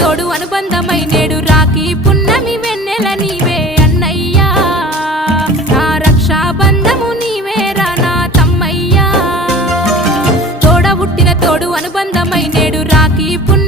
తోడు అనుబంధమై నేడు రాఖీ పున్నమి వెన్నెల నీవే అన్నయ్యా నా రక్షాబంధము నీవేరా నా తమ్మయ్యా తోడ పుట్టిన తోడు అనుబంధమై నేడు రాఖీ పున్నమి